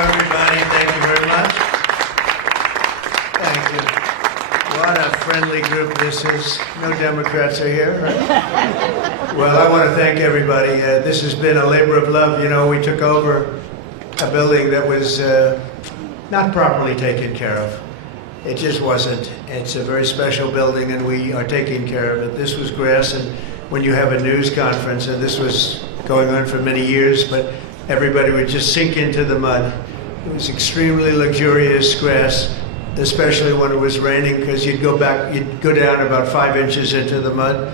everybody. Thank you very much. Thank you. What a friendly group this is. No Democrats are here, right? Well, I want to thank everybody. This has been a labor of love. You know, we took over a building that was not properly taken care of. It just wasn't. It's a very special building, and we are taking care of it. This was grass, and when you have a news conference, and this was going on for many years, but everybody would just sink into the mud. It was extremely luxurious grass, especially when it was raining, because you'd go down about 5 inches into the mud.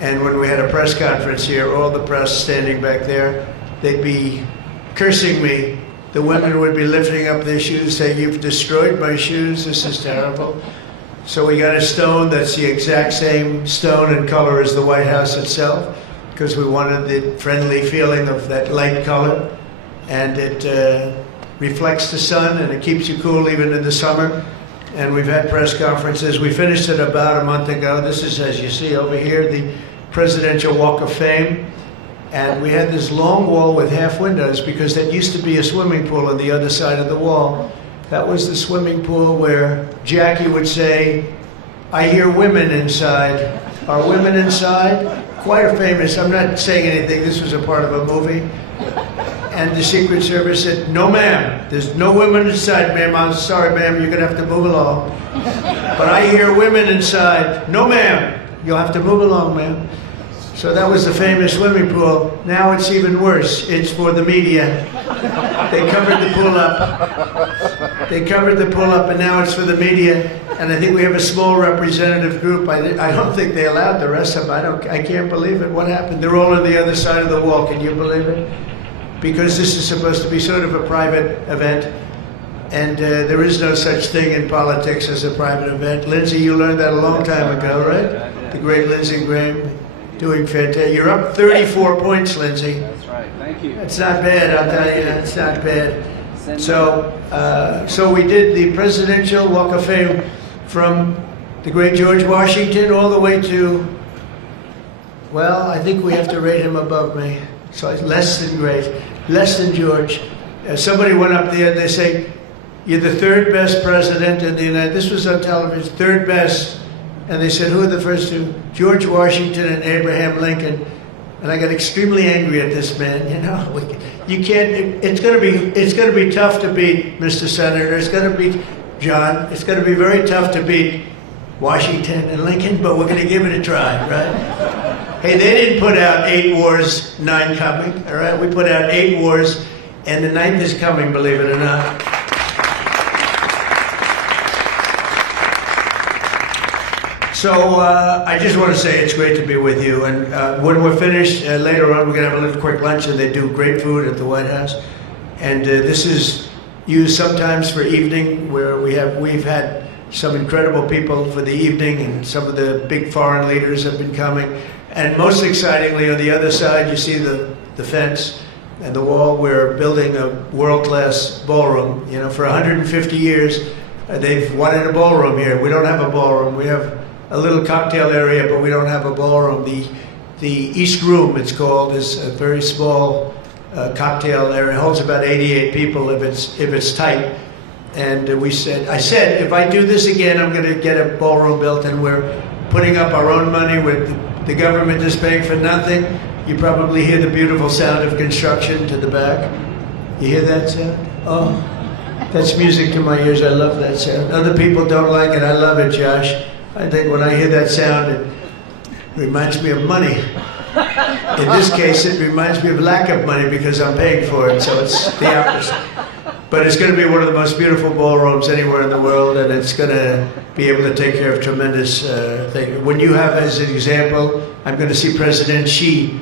And when we had a press conference here, all the press standing back there, they'd be cursing me. The women would be lifting up their shoes, saying, "You've destroyed my shoes, this is terrible." So we got a stone that's the exact same stone and color as the White House itself, because we wanted the friendly feeling of that light color. And it reflects the sun, and it keeps you cool even in the summer. And we've had press conferences. We finished it about a month ago. This is, as you see over here, the Presidential Walk of Fame. And we had this long wall with half windows, because that used to be a swimming pool on the other side of the wall. That was the swimming pool where Jackie would say, "I hear women inside." Are women inside? Quite famous. I'm not saying anything. This was a part of a movie. And the Secret Service said, "No, ma'am. There's no women inside, ma'am. I'm sorry, ma'am. You're going to have to move along." "But I hear women inside." "No, ma'am. You'll have to move along, ma'am." So that was the famous swimming pool. Now it's even worse. It's for the media. They covered the pool up. They covered the pool up, and now it's for the media. And I think we have a small representative group. I don't think they allowed the rest of them. I can't believe it. What happened? They're all on the other side of the wall. Can you believe it? Because this is supposed to be sort of a private event. And there is no such thing in politics as a private event. Lindsey, you learned that a long time ago, right? The great Lindsey Graham. Doing fantastic. You're up 34 points, Lindsey. That's right. Thank you. It's not bad, I'll tell you. It's not bad. So we did the Presidential Walk of Fame from the great George Washington all the way to, well, I think we have to rate him above me. So it's less than great, less than George. Somebody went up there and they say, "You're the third best president in the United States." This was on television, third best. And they said, "Who are the first two?" "George Washington and Abraham Lincoln." And I got extremely angry at this man. You know, you can't. It's going to be tough to beat, Mr. Senator. It's going to be John. It's going to be very tough to beat Washington and Lincoln, but we're going to give it a try, right? Hey, they didn't put out 8 wars, 9 coming. All right, we put out 8 wars, and the 9th is coming. Believe it or not. So I just want to say it's great to be with you. And when we're finished, later on, we're going to have a little quick lunch, and they do great food at the White House. And this is used sometimes for evening, where we've had some incredible people for the evening, and some of the big foreign leaders have been coming. And most excitingly, on the other side, you see the fence and the wall. We're building a world-class ballroom. You know, for 150 years, they've wanted a ballroom here. We don't have a ballroom. We have a little cocktail area, but we don't have a ballroom. The East Room, it's called, is a very small cocktail area. It holds about 88 people if it's tight. And I said, if I do this again, I'm going to get a ballroom built, and we're putting up our own money. With the government is paying for nothing. You probably hear the beautiful sound of construction to the back. You hear that sound? Oh, that's music to my ears. I love that sound. Other people don't like it. I love it, Josh. I think when I hear that sound, it reminds me of money. In this case, it reminds me of lack of money, because I'm paying for it, so it's the opposite. But it's going to be one of the most beautiful ballrooms anywhere in the world, and it's going to be able to take care of tremendous things. When you have, as an example, I'm going to see President Xi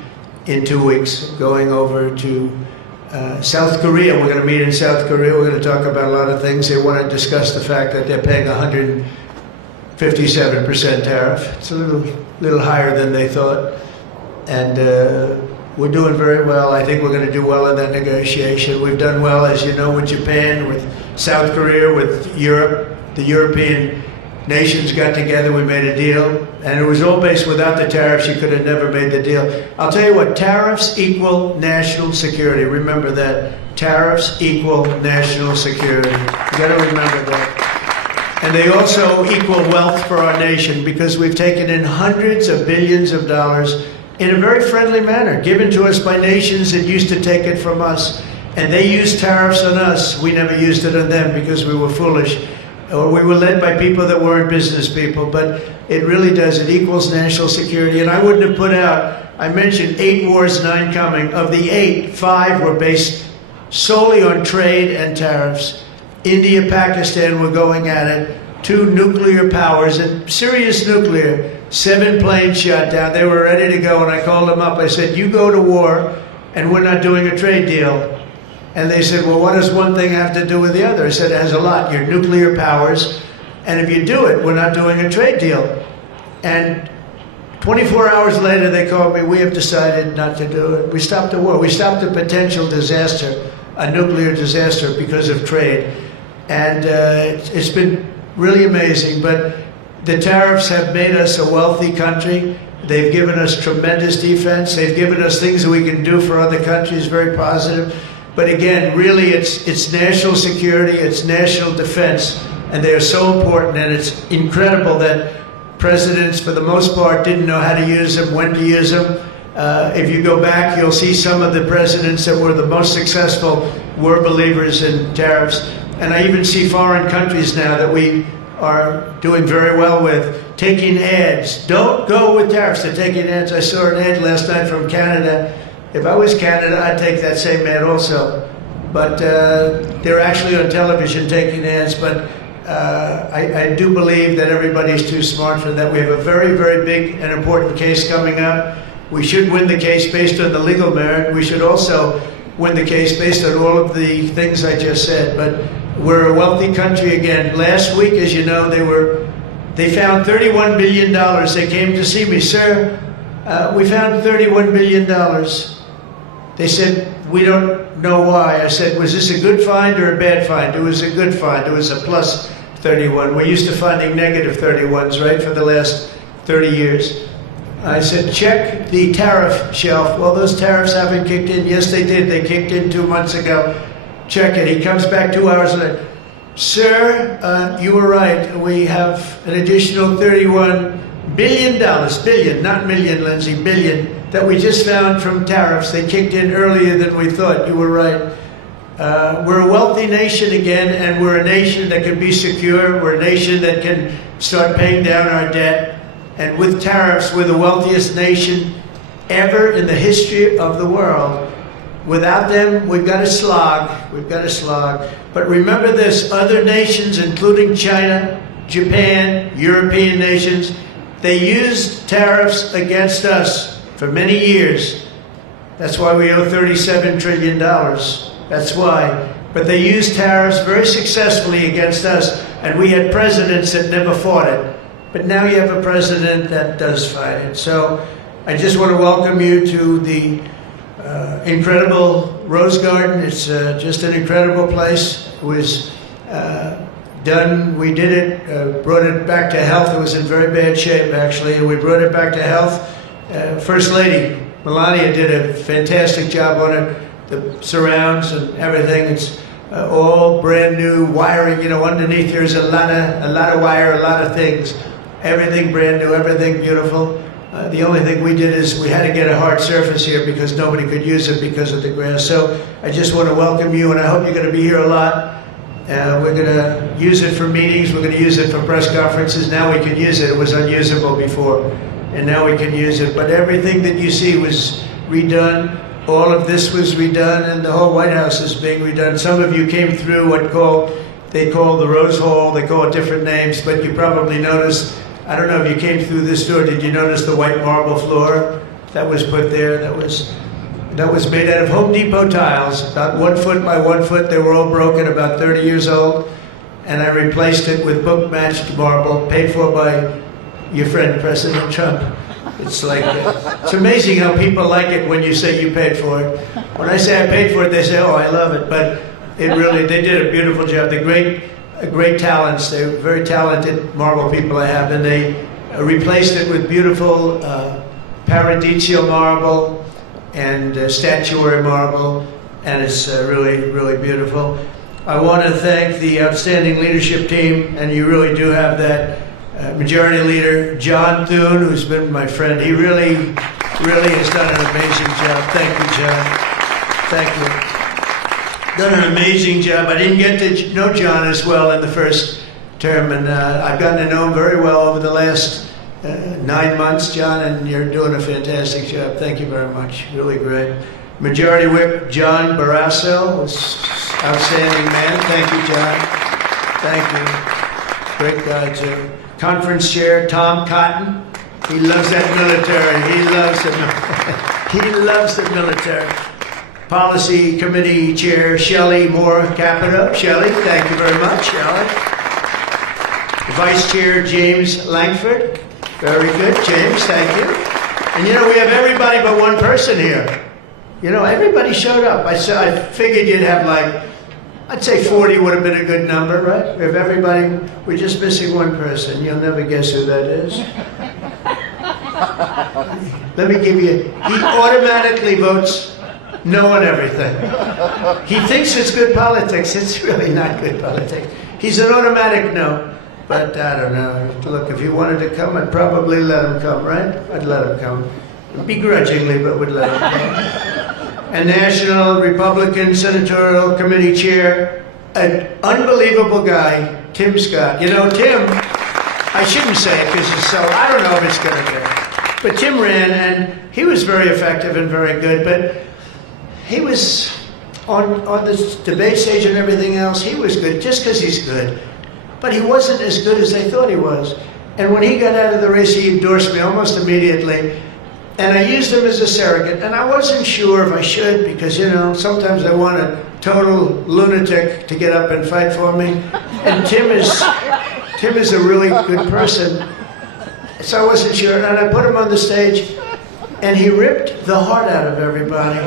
in 2 weeks, going over to South Korea. We're going to meet in South Korea. We're going to talk about a lot of things. They want to discuss the fact that they're paying 157% tariff. It's a little higher than they thought. And we're doing very well. I think we're going to do well in that negotiation. We've done well, as you know, with Japan, with South Korea, with Europe. The European nations got together, we made a deal, and it was all based without the tariffs, you could have never made the deal. I'll tell you what, tariffs equal national security. Remember that. Tariffs equal national security. You got to remember that. And they also equal wealth for our nation because we've taken in hundreds of billions of dollars in a very friendly manner, given to us by nations that used to take it from us. And they used tariffs on us. We never used it on them because we were foolish. Or we were led by people that weren't business people. But it really does. It equals national security. And I wouldn't have put out, I mentioned 8 wars, 9 coming. Of the 8, 5 were based solely on trade and tariffs. India, Pakistan were going at it. 2 nuclear powers, and serious nuclear. 7 planes shot down. They were ready to go, and I called them up. I said, you go to war, and we're not doing a trade deal. And they said, well, what does one thing have to do with the other? I said, it has a lot. You're nuclear powers, and if you do it, we're not doing a trade deal. And 24 hours later, they called me, we have decided not to do it. We stopped the war. We stopped a potential disaster, a nuclear disaster, because of trade. And it's been really amazing. But the tariffs have made us a wealthy country. They've given us tremendous defense. They've given us things that we can do for other countries, very positive. But again, really, it's national security, it's national defense, and they are so important. And it's incredible that presidents, for the most part, didn't know how to use them, when to use them. If you go back, you'll see some of the presidents that were the most successful were believers in tariffs. And I even see foreign countries now that we are doing very well with taking ads. Don't go with tariffs. They're taking ads. I saw an ad last night from Canada. If I was Canada, I'd take that same ad also. But they're actually on television taking ads. But I do believe that everybody's too smart for that. We have a very, very big and important case coming up. We should win the case based on the legal merit. We should also win the case based on all of the things I just said. But we're a wealthy country again. Last week, as you know, they found $31 billion. They came to see me, sir. We found $31 billion. They said, we don't know why. I said, was this a good find or a bad find? It was a good find. It was a plus 31. We're used to finding negative 31s, right, for the last 30 years. I said, check the tariff shelf. Well, those tariffs haven't kicked in. Yes, they did. They kicked in 2 months ago. Check it. He comes back 2 hours later. Sir, you were right. We have an additional $31 billion, billion, not million, Lindsay, billion, that we just found from tariffs. They kicked in earlier than we thought. You were right. We're a wealthy nation again, and we're a nation that can be secure. We're a nation that can start paying down our debt. And with tariffs, we're the wealthiest nation ever in the history of the world. Without them, we've got to slog. We've got to slog. But remember this, other nations, including China, Japan, European nations, they used tariffs against us for many years. That's why we owe $37 trillion. That's why. But they used tariffs very successfully against us, and we had presidents that never fought it. But now you have a president that does fight it. So I just want to welcome you to the incredible Rose Garden. It's just an incredible place. It was done, we did it, brought it back to health. It was in very bad shape, actually, and we brought it back to health. First Lady Melania did a fantastic job on it. The surrounds and everything, it's all brand new wiring. You know, underneath there's a lot of wire, a lot of things. Everything brand new, everything beautiful. The only thing we did is we had to get a hard surface here because nobody could use it because of the grass. So I just want to welcome you, and I hope you're going to be here a lot. We're going to use it for meetings. We're going to use it for press conferences. Now we can use it. It was unusable before, and now we can use it. But everything that you see was redone. All of this was redone, and the whole White House is being redone. Some of you came through what they call the Rose Hall. They call it different names, but you probably noticed, I don't know if you came through this door, did you notice the white marble floor that was put there? That was made out of Home Depot tiles, about 1 foot by 1 foot. They were all broken, about 30 years old. And I replaced it with book-matched marble, paid for by your friend, President Trump. It's like, it's amazing how people like it when you say you paid for it. When I say I paid for it, they say, oh, I love it. But it really, they did a beautiful job. The great great talents. They're very talented marble people I have, and they replaced it with beautiful Paradiso marble and statuary marble, and it's really, really beautiful. I want to thank the outstanding leadership team, and you really do have that majority leader, John Thune, who's been my friend. He really has done an amazing job. Thank you, John. Thank you. Done an amazing job. I didn't get to know John as well in the first term, and I've gotten to know him very well over the last 9 months, John, and you're doing a fantastic job. Thank you very much. Really great. Majority Whip John Barrasso was outstanding man. Thank you, John. Thank you. Great guy, too. Conference Chair Tom Cotton. He loves that military. He loves it. He loves the military. Policy Committee Chair Shelley Moore Capito. Shelley, thank you very much, Shelley. Vice Chair James Langford. Very good, James, thank you. And you know, we have everybody but one person here. You know, everybody showed up. I figured you'd have like, I'd say 40 would have been a good number, right? We have everybody, we're just missing one person. You'll never guess who that is. Let me give you, he automatically votes no on everything. He thinks it's good politics. It's really not good politics. He's an automatic no. But I don't know. Look, if he wanted to come, I'd probably let him come, right? I'd let him come. Begrudgingly, but would let him come. And National Republican Senatorial Committee Chair, an unbelievable guy, Tim Scott. You know, Tim, I shouldn't say it because it's so, I don't know if it's going to be. But Tim ran, and he was very effective and very good, but he was on the debate stage and everything else, he was good just because he's good. But he wasn't as good as they thought he was. And when he got out of the race, he endorsed me almost immediately. And I used him as a surrogate. And I wasn't sure if I should because, you know, sometimes I want a total lunatic to get up and fight for me. And Tim is a really good person. So I wasn't sure. And I put him on the stage, and he ripped the heart out of everybody.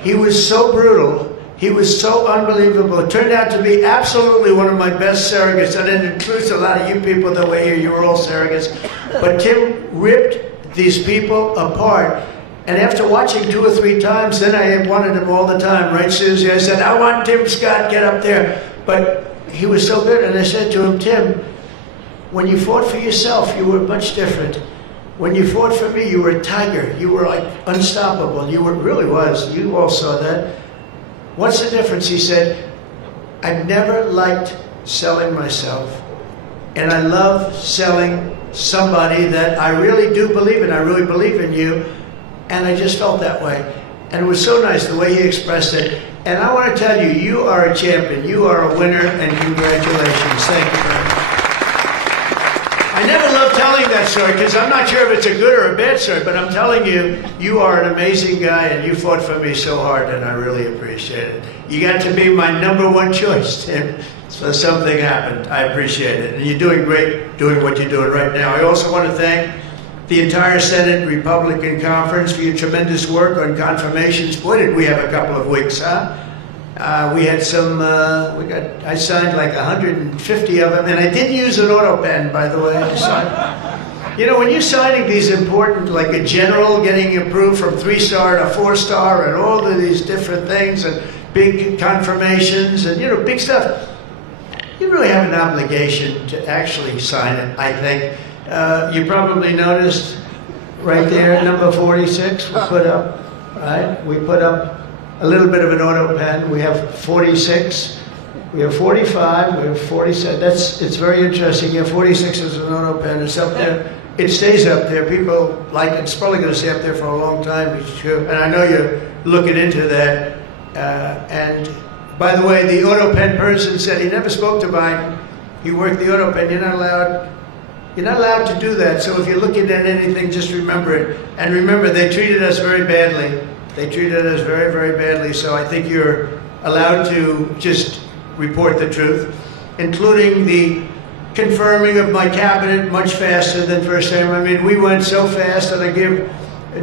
He was so brutal. He was so unbelievable. It turned out to be absolutely one of my best surrogates, and it includes a lot of you people that were here. You were all surrogates. But Tim ripped these people apart. And after watching 2 or 3 times, then I wanted him all the time, right, Susie? I said, I want Tim Scott, get up there. But he was so good, and I said to him, Tim, when you fought for yourself, you were much different. When you fought for me, you were a tiger. You were like unstoppable. You were, really was. You all saw that. What's the difference? He said, I've never liked selling myself, and I love selling somebody that I really do believe in. I really believe in you, and I just felt that way. And it was so nice the way he expressed it. And I want to tell you, you are a champion. You are a winner, and congratulations. Thank you very much. I never love telling that story because I'm not sure if it's a good or a bad story, but I'm telling you, you are an amazing guy, and you fought for me so hard, and I really appreciate it. You got to be my #1 choice, Tim. So something happened. I appreciate it. And you're doing great doing what you're doing right now. I also want to thank the entire Senate Republican Conference for your tremendous work on confirmations. Boy, did we have a couple of weeks, huh? We had some, I signed like 150 of them, and I didn't use an auto pen, by the way. I signed. You know, when you're signing these important, like a general getting approved from 3-star to 4-star and all of these different things and big confirmations and, you know, big stuff, you really have an obligation to actually sign it, I think. You probably noticed right there, number 46 we put up, right? We put up a little bit of an auto pen. We have 46, we have 45, we have 47. It's very interesting. You have 46 as an auto pen. It's up there. It stays up there. People like it. It's probably going to stay up there for a long time. And I know you're looking into that. And by the way, the auto pen person said he never spoke to Biden. He worked the auto pen. You're not allowed to do that. So if you're looking at anything, just remember it. And remember, they treated us very badly. They treated us very, very badly. So I think you're allowed to just report the truth, including the confirming of my cabinet much faster than first time. I mean, we went so fast, and I give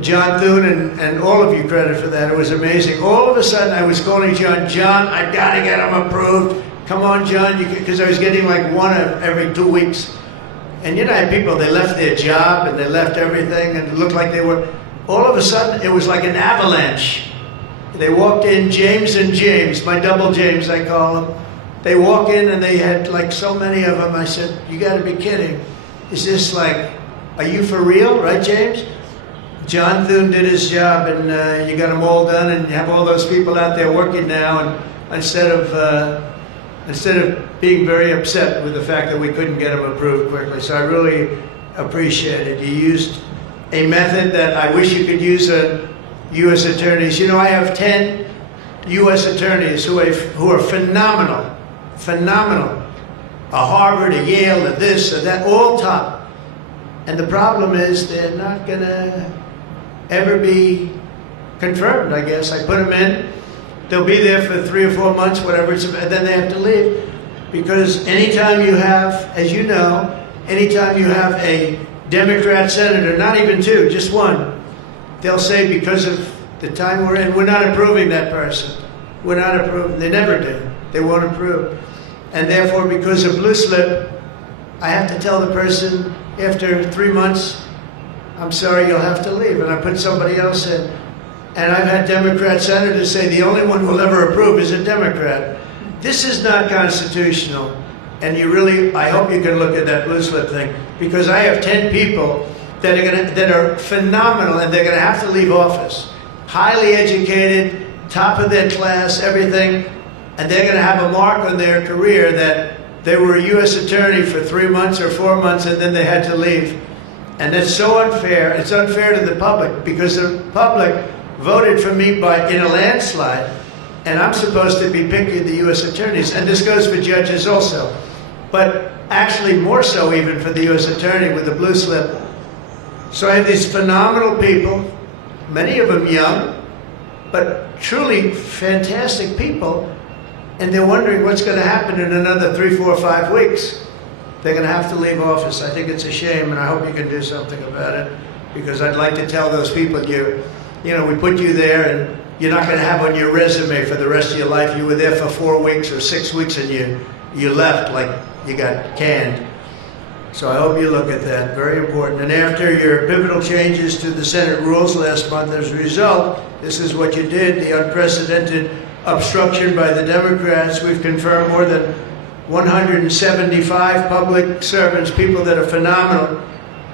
John Thune and all of you credit for that. It was amazing. All of a sudden, I was calling John, I've got to get him approved. come on, John, because I was getting like one every 2 weeks. And you know, I had people, they left their job and they left everything and it looked like they were, all of a sudden, it was like an avalanche. They walked in, James and James, my double James, I call them. They walk in and they had like so many of them. I said, you gotta be kidding. Is this like, are you for real, right, James? John Thune did his job and you got them all done and you have all those people out there working now, and instead of being very upset with the fact that we couldn't get them approved quickly. So I really appreciate it. You used a method that I wish you could use on U.S. attorneys. You know, I have 10 U.S. attorneys who are phenomenal, phenomenal. A Harvard, a Yale, a this, a that, all top. And the problem is they're not gonna ever be confirmed, I guess. I put them in, they'll be there for 3 or 4 months, whatever, and then they have to leave. Because anytime you have, as you know, anytime you have a Democrat senator, not even 2, just 1, they'll say because of the time we're in, we're not approving that person. We're not approving, they never do. They won't approve. And therefore, because of blue slip, I have to tell the person after 3 months, I'm sorry, you'll have to leave, and I put somebody else in. And I've had Democrat senators say the only one who will ever approve is a Democrat. This is not constitutional. And you really, I hope you can look at that blue slip thing, because I have 10 people that are phenomenal, and they're gonna have to leave office. Highly educated, top of their class, everything, and they're gonna have a mark on their career that they were a U.S. attorney for 3 months or 4 months, and then they had to leave. And that's so unfair. It's unfair to the public, because the public voted for me in a landslide, and I'm supposed to be picking the U.S. attorneys, and this goes for judges also, but actually more so even for the U.S. attorney with the blue slip. So I have these phenomenal people, many of them young, but truly fantastic people, and they're wondering what's going to happen in another 3, 4, 5 weeks. They're going to have to leave office. I think it's a shame, and I hope you can do something about it, because I'd like to tell those people, you know, we put you there, and you're not going to have on your resume for the rest of your life, you were there for 4 weeks or 6 weeks, and you left like you got canned. So I hope you look at that, very important. And after your pivotal changes to the Senate rules last month, as a result, this is what you did, the unprecedented obstruction by the Democrats. We've confirmed more than 175 public servants, people that are phenomenal,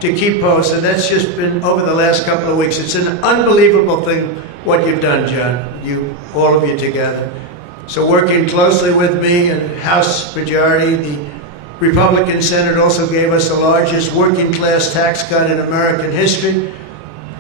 to keep posts, and that's just been over the last couple of weeks. It's an unbelievable thing what you've done, John, all of you together. So working closely with me and House Majority, the Republican Senate also gave us the largest working class tax cut in American history,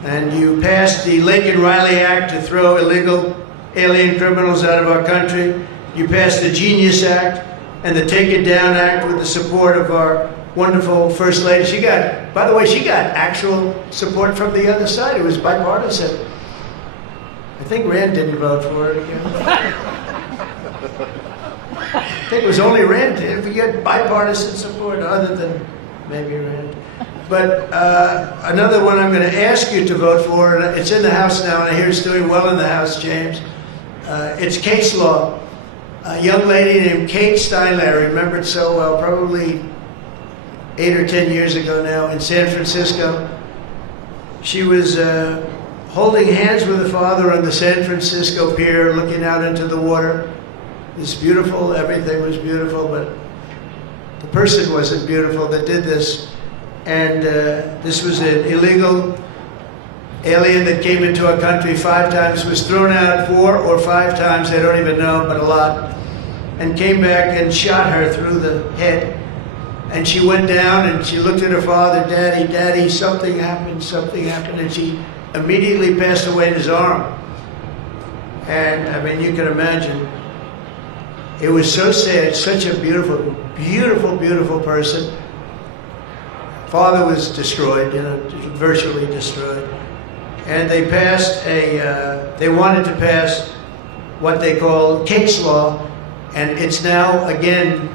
and you passed the Lincoln-Riley Act to throw illegal alien criminals out of our country. You passed the Genius Act and the Take It Down Act with the support of our wonderful First Lady. She got, by the way, she got actual support from the other side. It was bipartisan. I think Rand didn't vote for it again. I think it was only Rand. If we get bipartisan support, other than maybe Rand. But another one I'm going to ask you to vote for, and it's in the House now, and I hear it's doing well in the House, James. It's case law. A young lady named Kate Steinle, I remember it so well, probably 8 or 10 years ago now, in San Francisco. She was holding hands with her father on the San Francisco pier, looking out into the water. It was beautiful, everything was beautiful, but the person wasn't beautiful that did this. And this was an illegal alien that came into our country 5 times, was thrown out 4 or 5 times, I don't even know, but a lot, and came back and shot her through the head. And she went down and she looked at her father, Daddy, Daddy, something happened, and she immediately passed away in his arm. And I mean, you can imagine, it was so sad, such a beautiful, beautiful, beautiful person. Father was destroyed, you know, virtually destroyed. And they passed they wanted to pass what they call case law, and it's now again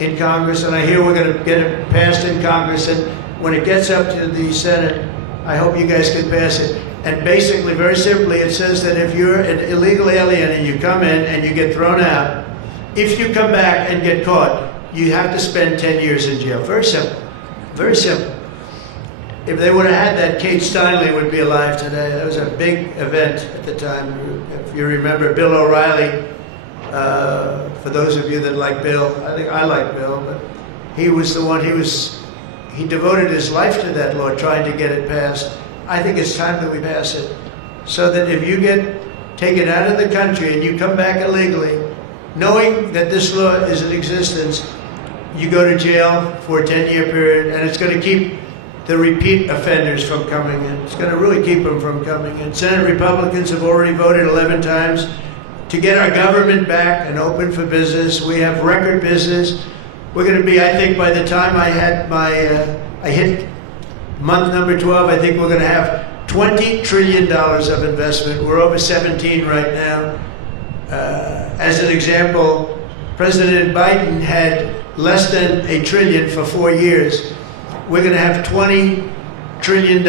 in Congress, and I hear we're going to get it passed in Congress, and when it gets up to the Senate, I hope you guys can pass it. And basically, very simply, it says that if you're an illegal alien and you come in and you get thrown out, if you come back and get caught, you have to spend 10 years in jail. Very simple. Very simple. If they would have had that, Kate Steinle would be alive today. That was a big event at the time. If you remember, Bill O'Reilly, for those of you that like Bill, I think I like Bill, but he was the one, he devoted his life to that law, trying to get it passed. I think it's time that we pass it, so that if you get taken out of the country and you come back illegally, knowing that this law is in existence, you go to jail for a 10-year period, and it's going to keep the repeat offenders from coming in. It's going to really keep them from coming in. Senate Republicans have already voted 11 times to get our government back and open for business. We have record business. We're going to be, I think, by the time I hit month number 12, I think we're going to have $20 trillion of investment. We're over 17 right now. As an example, President Biden had less than $1 trillion for 4 years. We're going to have $20 trillion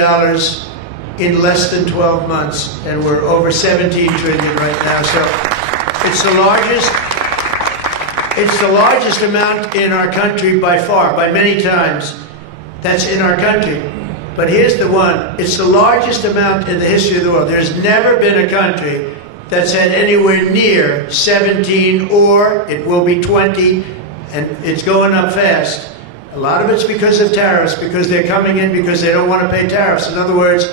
in less than 12 months, and we're over 17 trillion right now. So it's the largest amount in our country by far, by many times. That's in our country. But here's the one. It's the largest amount in the history of the world. There's never been a country that's had anywhere near 17, or it will be 20, and it's going up fast. A lot of it's because of tariffs, because they're coming in because they don't want to pay tariffs. In other words,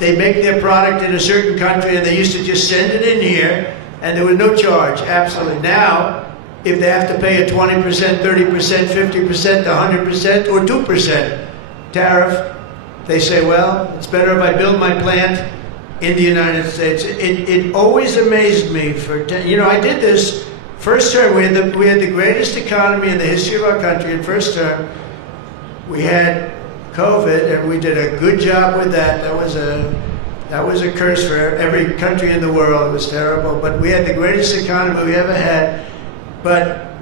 they make their product in a certain country and they used to just send it in here and there was no charge, absolutely. Now, if they have to pay a 20%, 30%, 50%, 100%, or 2% tariff, they say, well, it's better if I build my plant in the United States. It always amazed me I did this first term. We had the greatest economy in the history of our country in first term. We had COVID, and we did a good job with that. That was a curse for every country in the world. It was terrible, but we had the greatest economy we ever had. But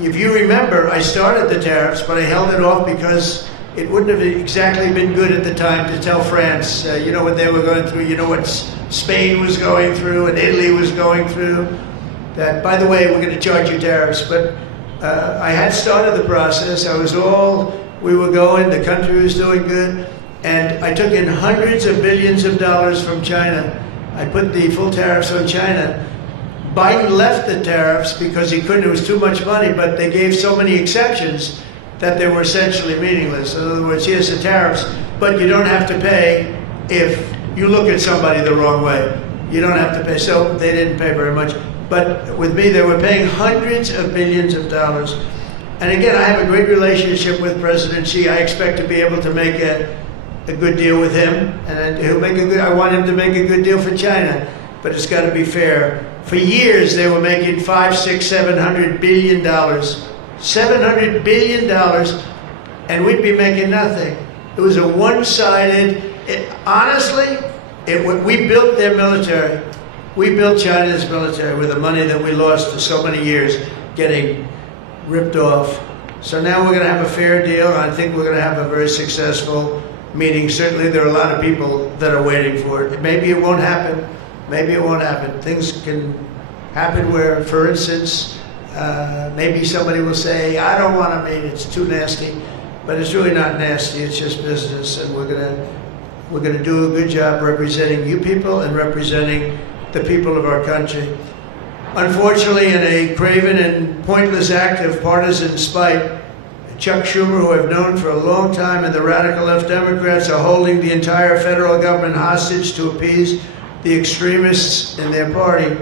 if you remember, I started the tariffs, but I held it off because it wouldn't have exactly been good at the time to tell France, you know what they were going through, you know what Spain was going through and Italy was going through. That, by the way, we're going to charge you tariffs. But I had started the process. We were going, the country was doing good. And I took in hundreds of billions of dollars from China. I put the full tariffs on China. Biden left the tariffs because he couldn't, it was too much money, but they gave so many exceptions that they were essentially meaningless. In other words, here's the tariffs, but you don't have to pay if you look at somebody the wrong way. You don't have to pay. So they didn't pay very much. But with me, they were paying hundreds of billions of dollars. And again, I have a great relationship with President Xi. I expect to be able to make a good deal with him. And I want him to make a good deal for China. But it's got to be fair. For years, they were making $500, $600, $700 billion. $700 billion, and we'd be making nothing. It was a one-sided, honestly, we built their military. We built China's military with the money that we lost for so many years getting ripped off. So now we're going to have a fair deal. I think we're going to have a very successful meeting. Certainly there are a lot of people that are waiting for it. Maybe it won't happen. Maybe it won't happen. Things can happen where, for instance, maybe somebody will say, I don't want to meet, it's too nasty. But it's really not nasty, it's just business. And we're gonna do a good job representing you people and representing the people of our country. Unfortunately, in a craven and pointless act of partisan spite, Chuck Schumer, who I've known for a long time, and the radical left Democrats are holding the entire federal government hostage to appease the extremists in their party.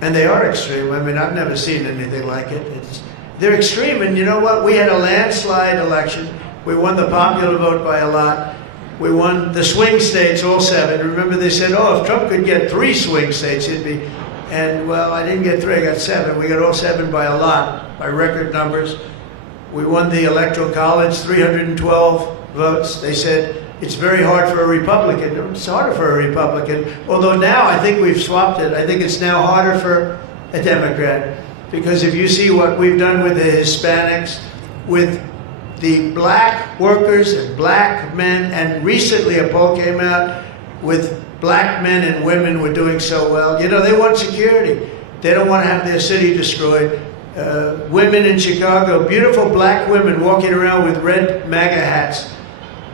And they are extreme. I mean, I've never seen anything like it. They're extreme, and you know what? We had a landslide election. We won the popular vote by a lot. We won the swing states, all 7. Remember, they said, oh, if Trump could get 3 swing states, he'd be... And, well, I didn't get 3, I got 7. We got all 7 by a lot, by record numbers. We won the Electoral College, 312 votes. They said, it's very hard for a Republican. It's harder for a Republican. Although now I think we've swapped it. I think it's now harder for a Democrat. Because if you see what we've done with the Hispanics, with the black workers and black men, and recently a poll came out with black men and women were doing so well. You know, they want security. They don't want to have their city destroyed. Women in Chicago, beautiful black women walking around with red MAGA hats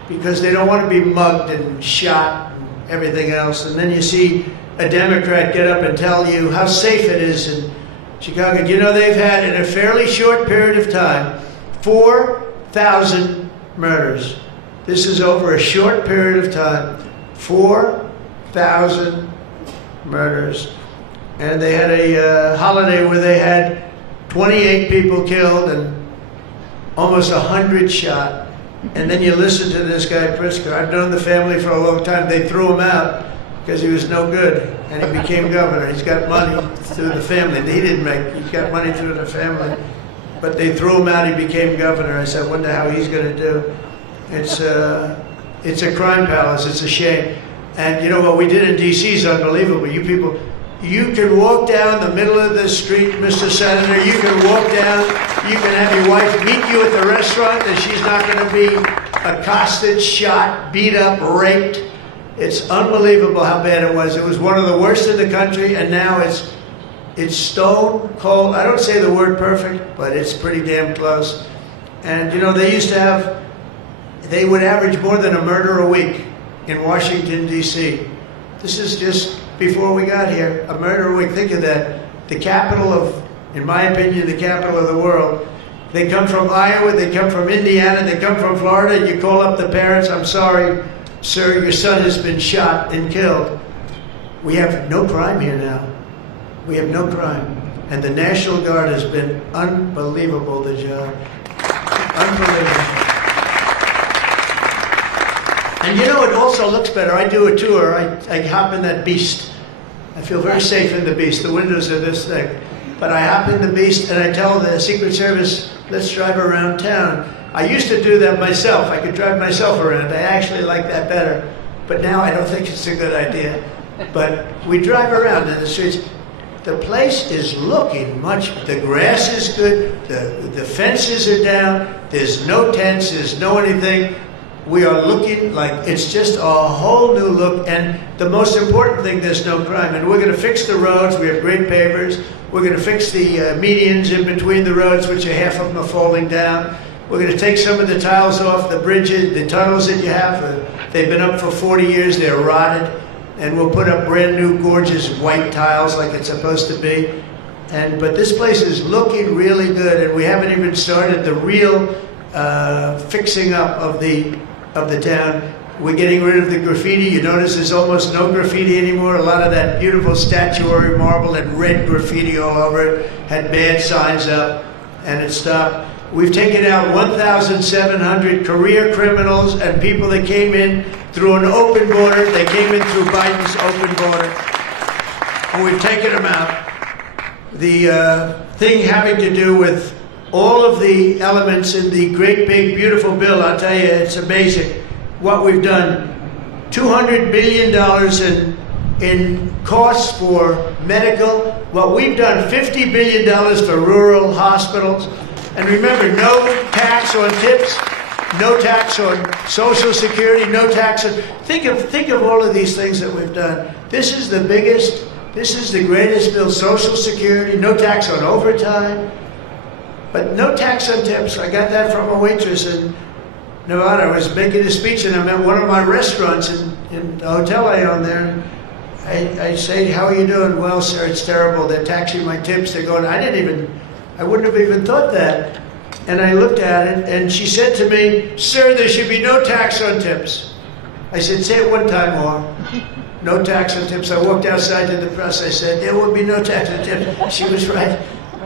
because they don't want to be mugged and shot and everything else. And then you see a Democrat get up and tell you how safe it is in Chicago. You know, they've had, in a fairly short period of time, 4,000 murders. This is over a short period of time. 4,000 murders. And they had a holiday where they had 28 people killed and almost 100 shot. And then you listen to this guy, Pritzker. I've known the family for a long time. They threw him out because he was no good, and he became governor. He's got money through the family. He didn't make, he got money through the family. But they threw him out, he became governor. I said, I wonder how he's going to do. It's a crime palace, it's a shame. And you know what we did in D.C. is unbelievable. You people, you can walk down the middle of the street, Mr. Senator, you can walk down, you can have your wife meet you at the restaurant and she's not going to be accosted, shot, beat up, raped. It's unbelievable how bad it was. It was one of the worst in the country, and now it's stone cold. I don't say the word perfect, but it's pretty damn close. And you know, they used to have, they would average more than a murder a week in Washington, D.C. This is just before we got here, a murder a week. Think of that. The capital of, in my opinion, the capital of the world. They come from Iowa, they come from Indiana, they come from Florida, and you call up the parents, I'm sorry, sir, your son has been shot and killed. We have no crime here now. We have no crime. And the National Guard has been unbelievable, the job. Unbelievable. And you know, it also looks better. I do a tour, I hop in that beast. I feel very safe in the beast. The windows are this thick. But I hop in the beast and I tell the Secret Service, let's drive around town. I used to do that myself. I could drive myself around. I actually like that better. But now I don't think it's a good idea. But we drive around in the streets. The place is looking much, the grass is good, the fences are down, there's no tents, there's no anything. We are looking like it's just a whole new look, and the most important thing, there's no crime. And we're going to fix the roads. We have great pavers. We're going to fix the medians in between the roads, which are half of them are falling down. We're going to take some of the tiles off the bridges, the tunnels that you have. They've been up for 40 years. They're rotted. And we'll put up brand new, gorgeous white tiles like it's supposed to be. But this place is looking really good, and we haven't even started the real fixing up of the town. We're getting rid of the graffiti. You notice there's almost no graffiti anymore. A lot of that beautiful statuary marble and red graffiti all over it had bad signs up, and it stopped. We've taken out 1,700 career criminals and people that came in through an open border. They came in through Biden's open border, and we've taken them out. The thing having to do with all of the elements in the great big beautiful bill, I'll tell you, it's amazing what we've done. $200 billion in costs for medical. What we've done, $50 billion for rural hospitals. And remember, no tax on tips, no tax on Social Security, no tax on, think of all of these things that we've done. This is the biggest, this is the greatest bill. Social Security, no tax on overtime, but no tax on tips. I got that from a waitress in Nevada. I was making a speech and I'm at one of my restaurants in the hotel I own there. And I say, how are you doing? Well, sir, it's terrible. They're taxing my tips. They're going, I wouldn't have even thought that. And I looked at it and she said to me, sir, there should be no tax on tips. I said, say it one time more. No tax on tips. I walked outside to the press. I said, there will be no tax on tips. She was right.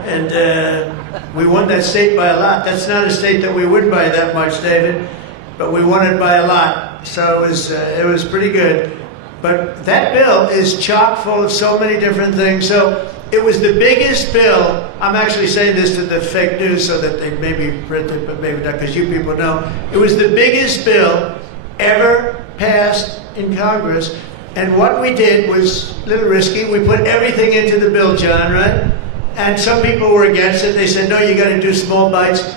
And we won that state by a lot. That's not a state that we win by that much, David, but we won it by a lot. So it was pretty good. But that bill is chock full of so many different things. So it was the biggest bill. I'm actually saying this to the fake news so that they maybe print it, but maybe not, because you people know. It was the biggest bill ever passed in Congress. And what we did was a little risky. We put everything into the bill, John, right? And some people were against it. They said, no, you got to do small bites.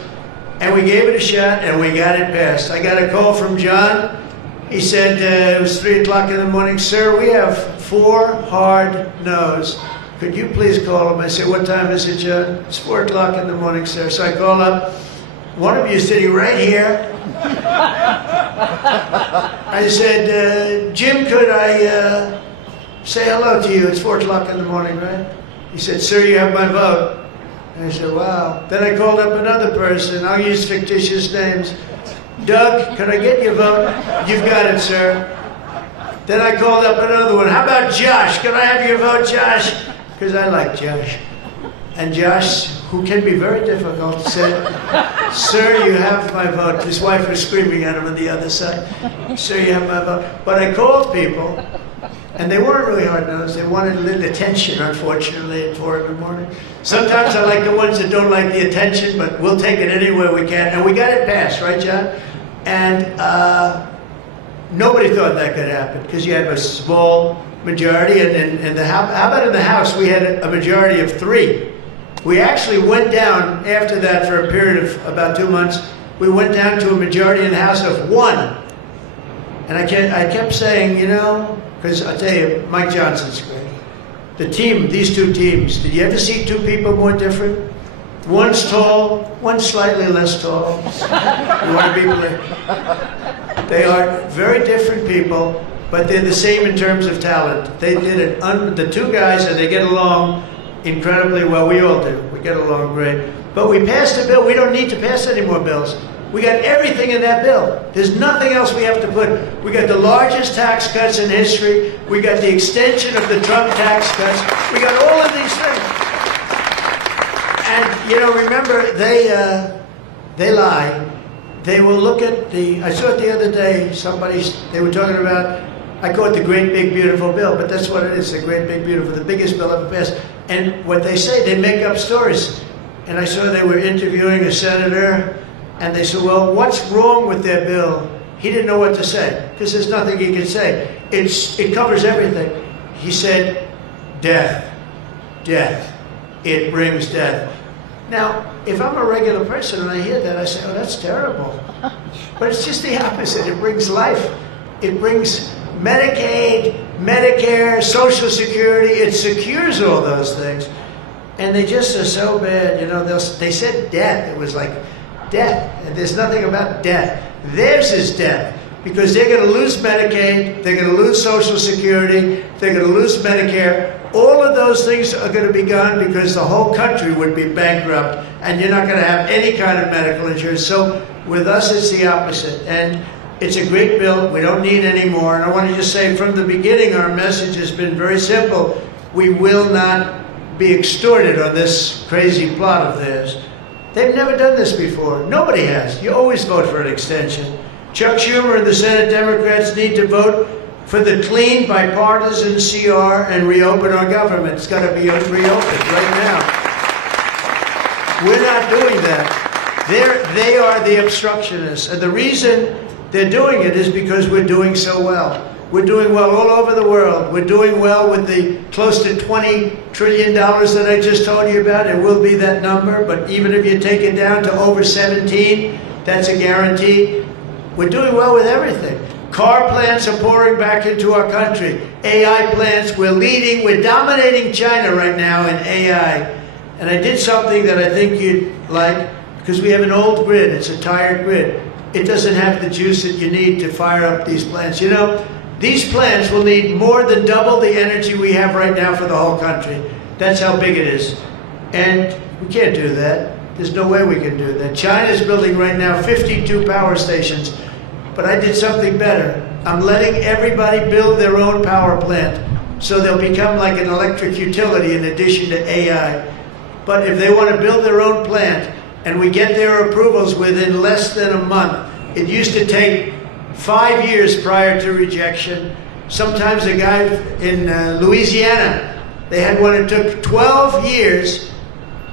And we gave it a shot, and we got it passed. I got a call from John. He said, it was 3 o'clock in the morning, sir, we have 4 hard no's. could you please call him? I said, what time is it, John? It's 4 o'clock in the morning, sir. So I call up. One of you is sitting right here. I said, Jim, could I say hello to you? It's 4 o'clock in the morning, right? He said, sir, you have my vote. And I said, wow. Then I called up another person. I'll use fictitious names. Doug, can I get your vote? You've got it, sir. Then I called up another one. How about Josh? Can I have your vote, Josh? Because I like Josh. And Josh, who can be very difficult, said, sir, you have my vote. His wife was screaming at him on the other side. Sir, you have my vote. But I called people, and they weren't really hard-nosed. They wanted a little attention, unfortunately, at 4 in the morning. Sometimes I like the ones that don't like the attention, but we'll take it anywhere we can. And we got it passed, right, John? And nobody thought that could happen, because you have a small majority. And how about in the House, we had a majority of 3. We actually went down, after that, for a period of about 2 months, we went down to a majority in the House of 1. And I kept saying, you know, because I tell you, Mike Johnson's great. The team, these 2 teams, did you ever see 2 people more different? One's tall, one's slightly less tall. You want to be clear? They are very different people, but they're the same in terms of talent. They did it, the 2 guys, and they get along incredibly well. We all do. We get along great. But we passed a bill. We don't need to pass any more bills. We got everything in that bill. There's nothing else we have to put. We got the largest tax cuts in history. We got the extension of the Trump tax cuts. We got all of these things. And, you know, remember, they lie. They will look at I saw it the other day, they were talking about, I call it the great big beautiful bill, but that's what it is, the great big beautiful, the biggest bill ever passed. And what they say, they make up stories. And I saw they were interviewing a senator, and they said, well, what's wrong with their bill? He didn't know what to say, because there's nothing he could say. It covers everything. He said, death, death. It brings death. Now, if I'm a regular person and I hear that, I say, oh, that's terrible. But it's just the opposite. It brings life. It brings Medicaid, Medicare, Social Security. It secures all those things. And they just are so bad. You know, they said death. It was like death. And there's nothing about death. Theirs is death. Because they're going to lose Medicaid, they're going to lose Social Security, they're going to lose Medicare. All of those things are going to be gone because the whole country would be bankrupt, and you're not going to have any kind of medical insurance. So with us, it's the opposite. And it's a great bill. We don't need any more. And I want to just say from the beginning, our message has been very simple. We will not be extorted on this crazy plot of theirs. They've never done this before. Nobody has. You always vote for an extension. Chuck Schumer and the Senate Democrats need to vote for the clean, bipartisan CR and reopen our government. It's got to be reopened right now. We're not doing that. They are the obstructionists. And the reason they're doing it is because we're doing so well. We're doing well all over the world. We're doing well with the close to $20 trillion that I just told you about. It will be that number, but even if you take it down to over 17, that's a guarantee. We're doing well with everything. Car plants are pouring back into our country. AI plants, we're leading, we're dominating China right now in AI. And I did something that I think you'd like, because we have an old grid, it's a tired grid. It doesn't have the juice that you need to fire up these plants. You know, these plants will need more than double the energy we have right now for the whole country. That's how big it is. And we can't do that. There's no way we can do that. China's building right now 52 power stations. But I did something better. I'm letting everybody build their own power plant, so they'll become like an electric utility in addition to AI. But if they want to build their own plant, and we get their approvals within less than a month, it used to take 5 years prior to rejection. Sometimes a guy in Louisiana, they had one that took 12 years,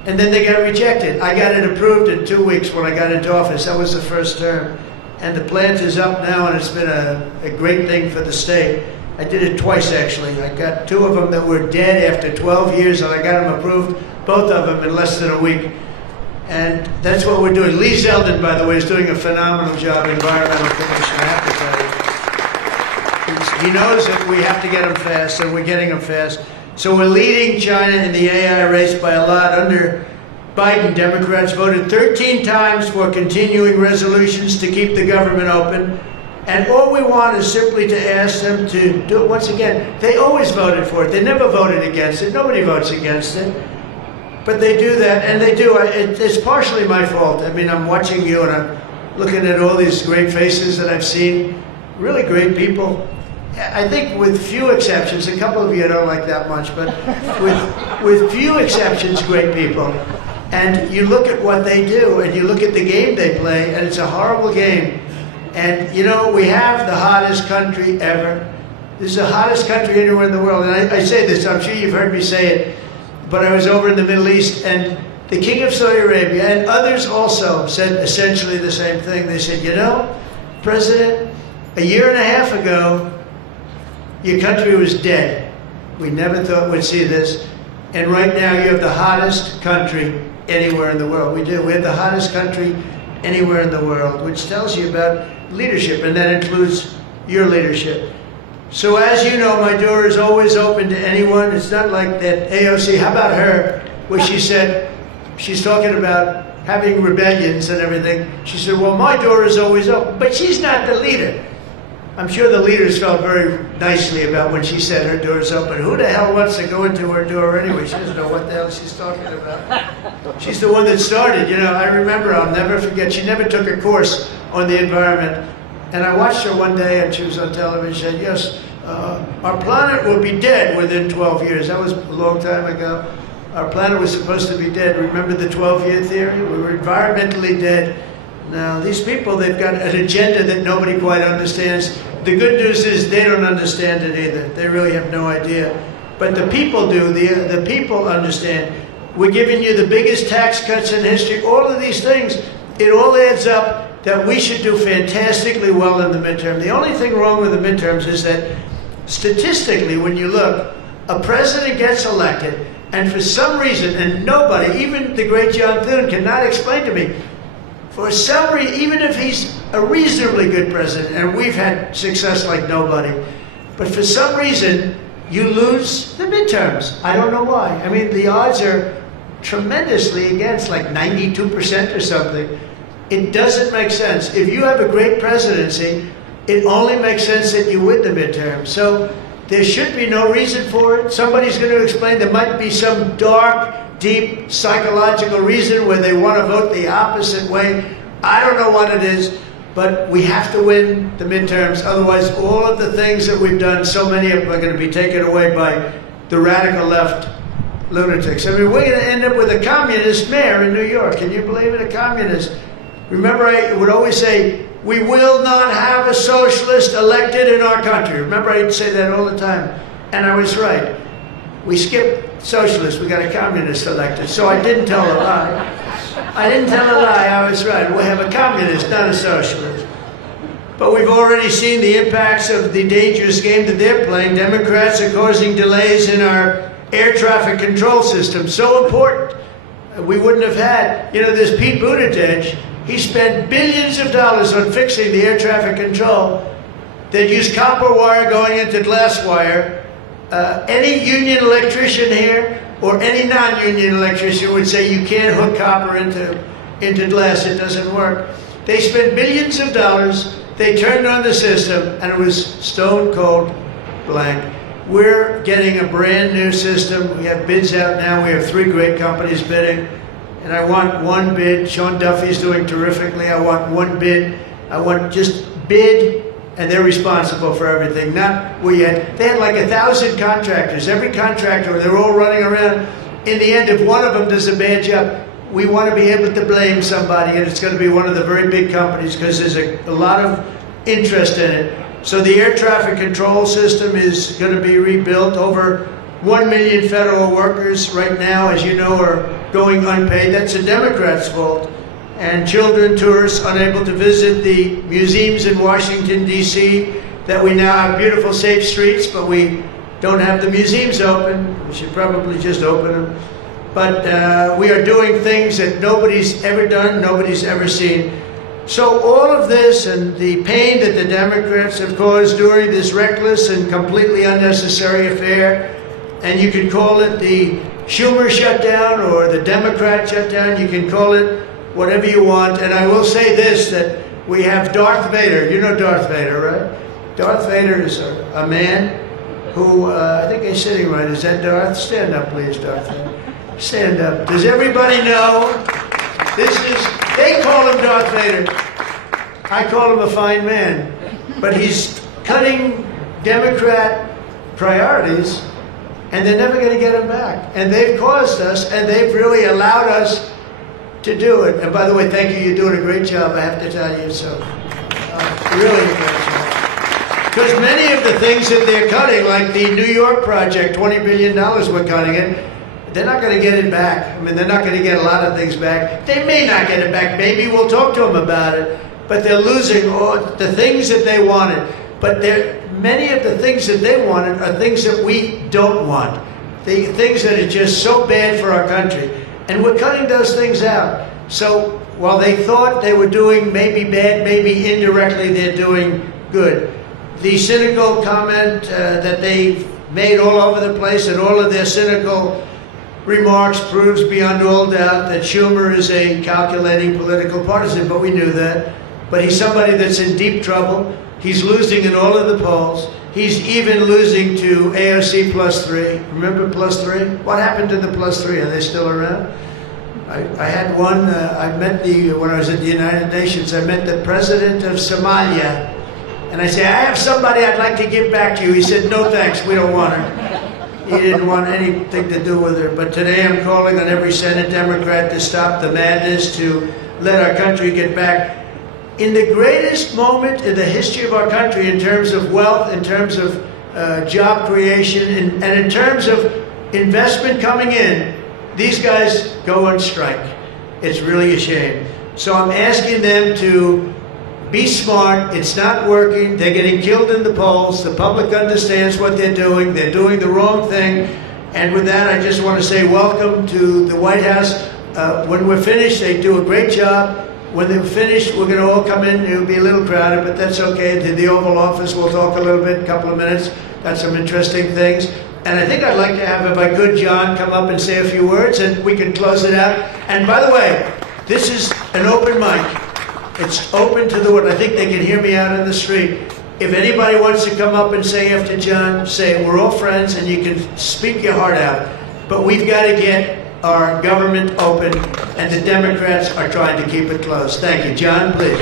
and then they got rejected. I got it approved in 2 weeks when I got into office. That was the first term. And the plant is up now, and it's been a great thing for the state. I did it twice, actually. I got 2 of them that were dead after 12 years, and I got them approved, both of them, in less than a week. And that's what we're doing. Lee Zeldin, by the way, is doing a phenomenal job, Environmental Commission, I have to tell you. He knows that we have to get them fast, and we're getting them fast. So we're leading China in the AI race by a lot. Under Biden, Democrats voted 13 times for continuing resolutions to keep the government open. And all we want is simply to ask them to do it once again. They always voted for it. They never voted against it. Nobody votes against it. But they do that, and they do. It's partially my fault. I mean, I'm watching you, and I'm looking at all these great faces that I've seen. Really great people. I think with few exceptions, a couple of you I don't like that much, but with few exceptions, great people. And you look at what they do, and you look at the game they play, and it's a horrible game. And, you know, we have the hottest country ever. This is the hottest country anywhere in the world. And I say this, I'm sure you've heard me say it, but I was over in the Middle East, and the King of Saudi Arabia and others also said essentially the same thing. They said, you know, President, a year and a half ago, your country was dead. We never thought we'd see this. And right now, you have the hottest country anywhere in the world. We do. We have the hottest country anywhere in the world, which tells you about leadership, and that includes your leadership. So as you know, my door is always open to anyone. It's not like that AOC, how about her, where she said, she's talking about having rebellions and everything. She said, well, my door is always open. But she's not the leader. I'm sure the leaders felt very nicely about when she said her door's open. Who the hell wants to go into her door anyway? She doesn't know what the hell she's talking about. She's the one that started. You know, I remember, I'll never forget, she never took a course on the environment. And I watched her one day, and she was on television, and said, yes, our planet will be dead within 12 years. That was a long time ago. Our planet was supposed to be dead. Remember the 12-year theory? We were environmentally dead. Now, these people, they've got an agenda that nobody quite understands. The good news is they don't understand it either. They really have no idea. But the people do. The people understand. We're giving you the biggest tax cuts in history. All of these things, it all adds up that we should do fantastically well in the midterm. The only thing wrong with the midterms is that statistically, when you look, a president gets elected, and for some reason, and nobody, even the great John Thune, cannot explain to me, for some reason, even if he's a reasonably good president, and we've had success like nobody, but for some reason, you lose the midterms. I don't know why. I mean, the odds are tremendously against, like 92% or something. It doesn't make sense. If you have a great presidency, it only makes sense that you win the midterm. So there should be no reason for it. Somebody's going to explain there might be some dark, deep psychological reason where they want to vote the opposite way. I don't know what it is, but we have to win the midterms. Otherwise, all of the things that we've done, so many of them are going to be taken away by the radical left lunatics. I mean, we're going to end up with a communist mayor in New York. Can you believe it? A communist. Remember, I would always say, we will not have a socialist elected in our country. Remember, I'd say that all the time. And I was right. We skipped socialists. We got a communist elected. So I didn't tell a lie. I didn't tell a lie. I was right. We'll have a communist, not a socialist. But we've already seen the impacts of the dangerous game that they're playing. Democrats are causing delays in our air traffic control system. So important. We wouldn't have had, you know, this Pete Buttigieg. He spent billions of dollars on fixing the air traffic control. They'd use copper wire going into glass wire. Any union electrician here or any non-union electrician would say you can't hook copper into glass. It doesn't work. They spent billions of dollars. They turned on the system, and it was stone cold blank. We're getting a brand new system. We have bids out now. We have 3 great companies bidding. And I want one bid. Sean Duffy's doing terrifically. I want one bid. I want just bid, and they're responsible for everything. Not we had. They had like 1,000 contractors. Every contractor, they're all running around. In the end, if one of them does a bad job, we want to be able to blame somebody, and it's going to be one of the very big companies because there's a lot of interest in it. So the air traffic control system is going to be rebuilt. Over 1 million federal workers right now, as you know, are going unpaid. That's a Democrat's fault. And children, tourists, unable to visit the museums in Washington, D.C., that we now have beautiful, safe streets, but we don't have the museums open. We should probably just open them. But we are doing things that nobody's ever done, nobody's ever seen. So all of this and the pain that the Democrats have caused during this reckless and completely unnecessary affair, and you can call it the Schumer shutdown or the Democrat shutdown. You can call it whatever you want. And I will say this, that we have Darth Vader. You know Darth Vader, right? Darth Vader is a man who, I think he's sitting right. Is that Darth? Stand up, please, Darth Vader. Stand up. Does everybody know? They call him Darth Vader. I call him a fine man. But he's cutting Democrat priorities, and they're never going to get him back. And they've caused us, and they've really allowed us to do it. And by the way, thank you. You're doing a great job, I have to tell you. So, really a great job. Because many of the things that they're cutting, like the New York project, $20 billion we're cutting it, they're not going to get it back. I mean, they're not going to get a lot of things back. They may not get it back. Maybe we'll talk to them about it. But they're losing all the things that they wanted. But many of the things that they wanted are things that we don't want. The things that are just so bad for our country. And we're cutting those things out. So while they thought they were doing maybe bad, maybe indirectly they're doing good. The cynical comment that they've made all over the place, and all of their cynical remarks proves beyond all doubt that Schumer is a calculating political partisan, but we knew that. But he's somebody that's in deep trouble. He's losing in all of the polls. He's even losing to AOC +3. Remember +3? What happened to the +3? Are they still around? I had one, I met when I was at the United Nations, I met the president of Somalia. And I said, I have somebody I'd like to give back to you. He said, no thanks, we don't want her. He didn't want anything to do with her. But today I'm calling on every Senate Democrat to stop the madness, to let our country get back. In the greatest moment in the history of our country, in terms of wealth, in terms of job creation, and in terms of investment coming in, these guys go on strike. It's really a shame. So I'm asking them to be smart. It's not working. They're getting killed in the polls. The public understands what they're doing. They're doing the wrong thing. And with that, I just want to say welcome to the White House. When we're finished, they do a great job. When they're finished, we're going to all come in. It'll be a little crowded, but that's okay. To the Oval Office, we'll talk a little bit, a couple of minutes. Got some interesting things. And I think I'd like to have, if I could, John, come up and say a few words, and we can close it out. And by the way, this is an open mic. It's open to the world. I think they can hear me out on the street. If anybody wants to come up and say after John, say we're all friends, and you can speak your heart out. But we've got to get our government open, and the Democrats are trying to keep it closed. Thank you. John, please.